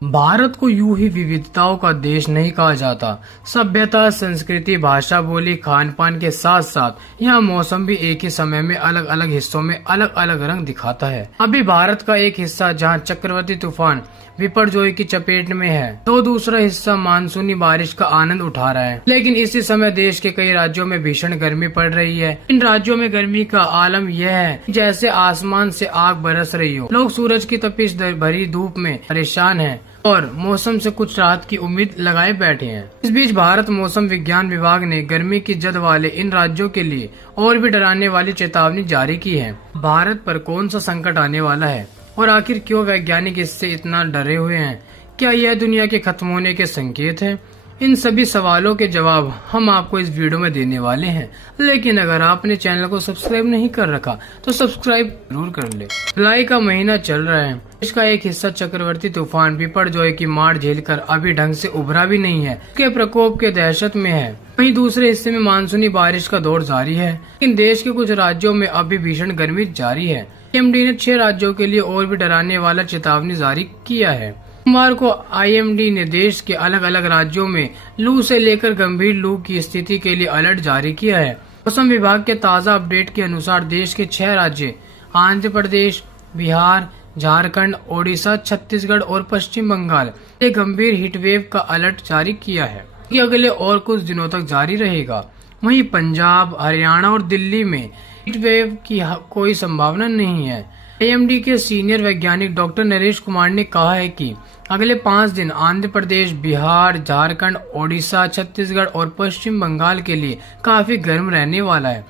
भारत को यूं ही विविधताओं का देश नहीं कहा जाता। सभ्यता, संस्कृति, भाषा, बोली, खान पान के साथ साथ यहाँ मौसम भी एक ही समय में अलग अलग हिस्सों में अलग अलग रंग दिखाता है। अभी भारत का एक हिस्सा जहाँ चक्रवाती तूफान बिपरजॉय की चपेट में है, तो दूसरा हिस्सा मानसूनी बारिश का आनंद उठा रहा है। लेकिन इसी समय देश के कई राज्यों में भीषण गर्मी पड़ रही है। इन राज्यों में गर्मी का आलम यह है जैसे आसमान से आग बरस रही हो। लोग सूरज की तपिश भरी धूप में परेशान हैं और मौसम से कुछ राहत की उम्मीद लगाए बैठे हैं। इस बीच भारत मौसम विज्ञान विभाग ने गर्मी की जद वाले इन राज्यों के लिए और भी डराने वाली चेतावनी जारी की है। भारत पर कौन सा संकट आने वाला है और आखिर क्यों वैज्ञानिक इससे इतना डरे हुए हैं? क्या यह दुनिया के खत्म होने के संकेत है? इन सभी सवालों के जवाब हम आपको इस वीडियो में देने वाले हैं। लेकिन अगर आपने चैनल को सब्सक्राइब नहीं कर रखा तो सब्सक्राइब जरूर कर ले। जुलाई का महीना चल रहा है। इसका एक हिस्सा चक्रवर्ती तूफान बिपरजॉय की मार झेलकर अभी ढंग से उभरा भी नहीं है, उसके प्रकोप के दहशत में है। वहीं दूसरे हिस्से में मानसूनी बारिश का दौर जारी है, लेकिन देश के कुछ राज्यों में अभी भीषण गर्मी जारी है। IMD ने 6 राज्यों के लिए और भी डराने वाला चेतावनी जारी किया है। सोमवार को IMD ने देश के अलग अलग राज्यों में लू से लेकर गंभीर लू की स्थिति के लिए अलर्ट जारी किया है। मौसम विभाग के ताज़ा अपडेट के अनुसार देश के 6 राज्य आंध्र प्रदेश, बिहार, झारखंड, ओडिशा, छत्तीसगढ़ और पश्चिम बंगाल ने गंभीर हीटवेव का अलर्ट जारी किया है, कि अगले और कुछ दिनों तक जारी रहेगा। वहीं पंजाब, हरियाणा और दिल्ली में हीटवेव की कोई संभावना नहीं है। IMD के सीनियर वैज्ञानिक डॉक्टर नरेश कुमार ने कहा है कि अगले 5 दिन आंध्र प्रदेश, बिहार, झारखंड, ओडिशा, छत्तीसगढ़ और पश्चिम बंगाल के लिए काफी गर्म रहने वाला है।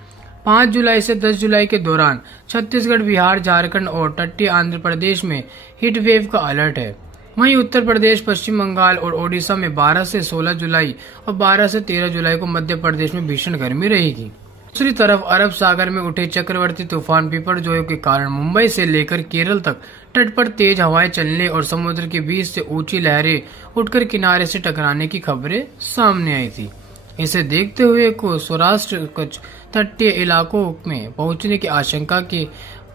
5 जुलाई से 10 जुलाई के दौरान छत्तीसगढ़, बिहार, झारखंड और तटीय आंध्र प्रदेश में हीट वेव का अलर्ट है। वहीं उत्तर प्रदेश, पश्चिम बंगाल और ओडिशा में 12 से 16 जुलाई और 12 से 13 जुलाई को मध्य प्रदेश में भीषण गर्मी रहेगी। दूसरी तरफ अरब सागर में उठे चक्रवर्ती तूफान बिपरजॉय के कारण मुंबई से लेकर केरल तक तट पर तेज हवाएं चलने और समुद्र के बीच से ऊंची लहरें उठकर किनारे से टकराने की खबरें सामने आई थी। इसे देखते हुए को सौराष्ट्र कुछ तटीय इलाकों में पहुंचने की आशंका के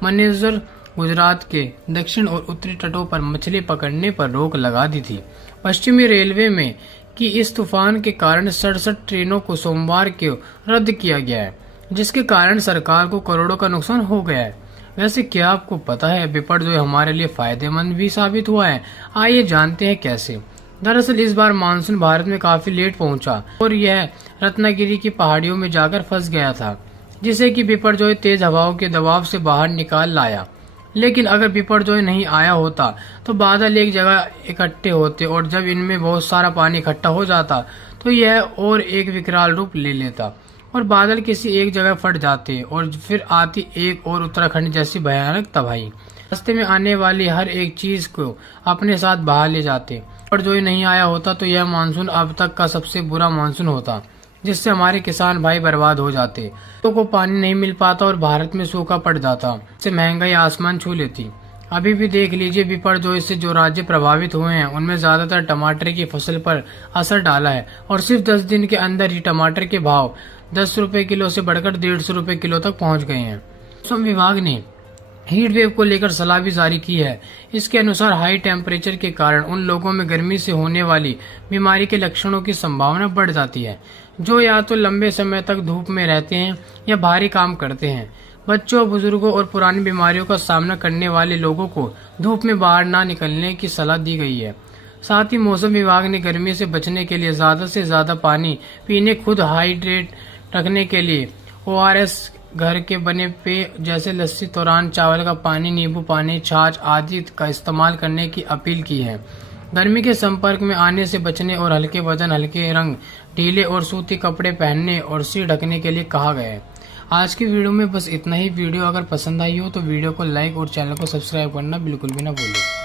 मैनेजर गुजरात के दक्षिण और उत्तरी तटों पर मछली पकड़ने पर रोक लगा दी थी। पश्चिमी रेलवे में कि इस तूफान के कारण 67 ट्रेनों को सोमवार को रद्द किया गया है, जिसके कारण सरकार को करोड़ों का नुकसान हो गया है। वैसे क्या आपको पता है बिपरजॉय हमारे लिए फायदेमंद भी साबित हुआ है? आइए जानते हैं कैसे। दरअसल इस बार मानसून भारत में काफी लेट पहुंचा और यह रत्नागिरी की पहाड़ियों में जाकर फंस गया था, जिसे कि बिपरजॉय तेज हवाओं के दबाव से बाहर निकाल लाया। लेकिन अगर बिपरजॉय नहीं आया होता तो बादल एक जगह इकट्ठे होते और जब इनमें बहुत सारा पानी इकट्ठा हो जाता तो यह और एक विकराल रूप ले लेता और बादल किसी एक जगह फट जाते और फिर आती एक और उत्तराखंड जैसी भयानक तबाही। रास्ते में आने वाली हर एक चीज को अपने साथ बहा ले जाते। बिपरजॉय नहीं आया होता तो यह मानसून अब तक का सबसे बुरा मानसून होता, जिससे हमारे किसान भाई बर्बाद हो जाते, तो को पानी नहीं मिल पाता और भारत में सूखा पड़ जाता, इससे महंगाई आसमान छू लेती। अभी भी देख लीजिए बिपरजॉय से जो राज्य प्रभावित हुए हैं उनमें ज्यादातर टमाटर की फसल पर असर डाला है और सिर्फ 10 दिन के अंदर ही टमाटर के भाव 10 रुपए किलो से बढ़कर 150 रुपए किलो तक पहुंच गए हैं। मौसम विभाग ने हीट वेव को लेकर सलाह भी जारी की है। इसके अनुसार हाई टेम्परेचर के कारण उन लोगों में गर्मी से होने वाली बीमारी के लक्षणों की संभावना बढ़ जाती है, जो या तो लंबे समय तक धूप में रहते हैं या भारी काम करते हैं। बच्चों, बुजुर्गों और पुरानी बीमारियों का सामना करने वाले लोगों को धूप में बाहर न निकलने की सलाह दी गई है। साथ ही मौसम विभाग ने गर्मी से बचने के लिए ज्यादा से ज्यादा पानी पीने, खुद हाइड्रेट रखने के लिए ORS, घर के बने पेय जैसे लस्सी, तोरान, चावल का पानी, नींबू पानी, छाछ आदि का इस्तेमाल करने की अपील की है। गर्मी के संपर्क में आने से बचने और हल्के वजन, हल्के रंग, ढीले और सूती कपड़े पहनने और सिर ढकने के लिए कहा गया है। आज की वीडियो में बस इतना ही। वीडियो अगर पसंद आई हो तो वीडियो को लाइक और चैनल को सब्सक्राइब करना बिल्कुल भी ना भूलें।